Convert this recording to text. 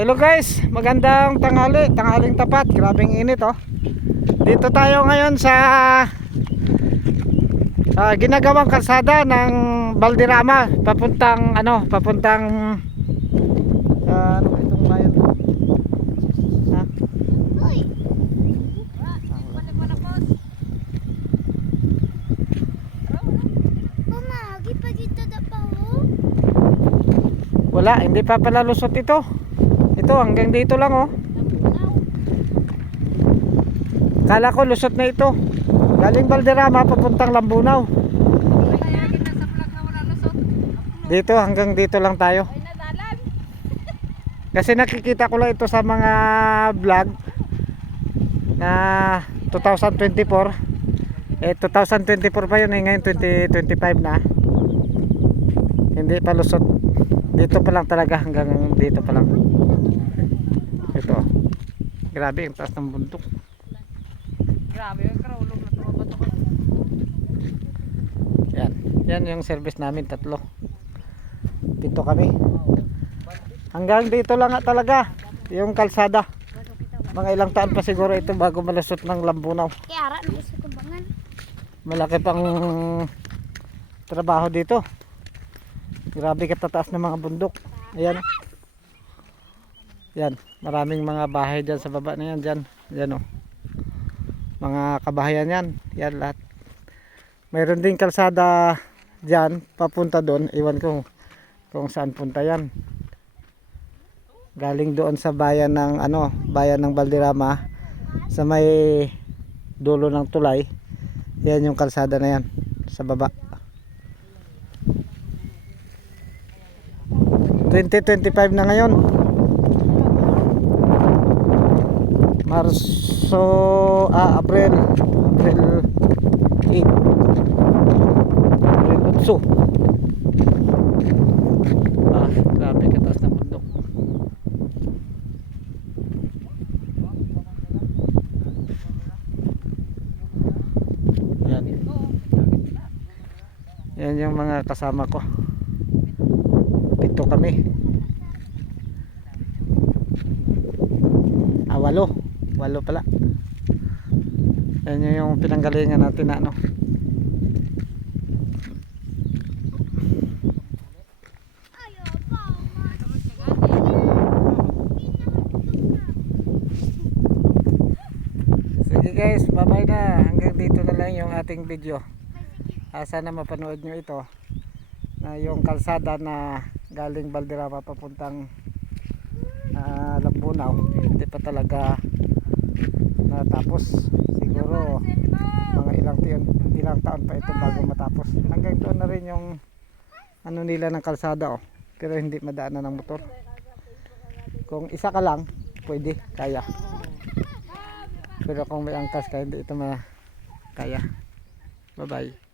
Hello guys, magandang tanghali, tanghaling tapat. Grabeng init oh. Dito tayo ngayon sa ginagawang kalsada ng Valderrama papuntang papuntang ano ba itong bayan? Ha? Uy. Pamagi pa dito na pa oh. Wala, hindi pa pala lusot ito. Ito hanggang dito lang oh. Kala ko lusot na ito. Galing Valderrama papuntang Lambunaw. Dito hanggang dito lang tayo. Kasi nakikita ko lang ito sa mga vlog na 2024. 2024 pa yun ngayon 2025 na. Hindi pa lusot. Dito pa lang talaga, hanggang dito pa lang. Ito. Grabe ang taas ng bundok. Grabe yung karulong na tumabato ka. Yan. Yan yung service namin, 3. Dito kami. Hanggang dito lang nga talaga yung kalsada. Mga ilang taon pa siguro ito bago malusot ng Lambunaw. Kaya ara na sa kubangan. Malaki pang trabaho dito. Grabe katataas ng mga bundok. Ayan. Yan, maraming mga bahay dyan sa baba na yan. Dyan oh. Mga kabahayan yan. Yan lahat. Mayroon din kalsada dyan papunta doon. Iwan ko kung saan punta yan. Galing doon sa bayan ng bayan ng Valderrama sa may dulo ng tulay. Yan yung kalsada na yan sa baba. 2025 na ngayon. April 8. April 8. Grabe kataas ng bundok. Yan. Yan yung mga kasama ko. 7 kami. 8 pala. Yan yung pinanggalingan natin na ano. Sige guys, bye bye na. Hanggang dito na lang yung ating video. Sana mapanood nyo ito na yung kalsada na galing Valderrama papuntang Lambunaw. Hindi pa talaga natapos. Siguro mga ilang taon pa ito bago matapos. Hanggang doon na rin yung nila ng kalsada oh. Pero hindi madaanan ng motor. Kung isa ka lang pwede, kaya. Pero kung may angkas ka hindi ito kaya. Bye bye.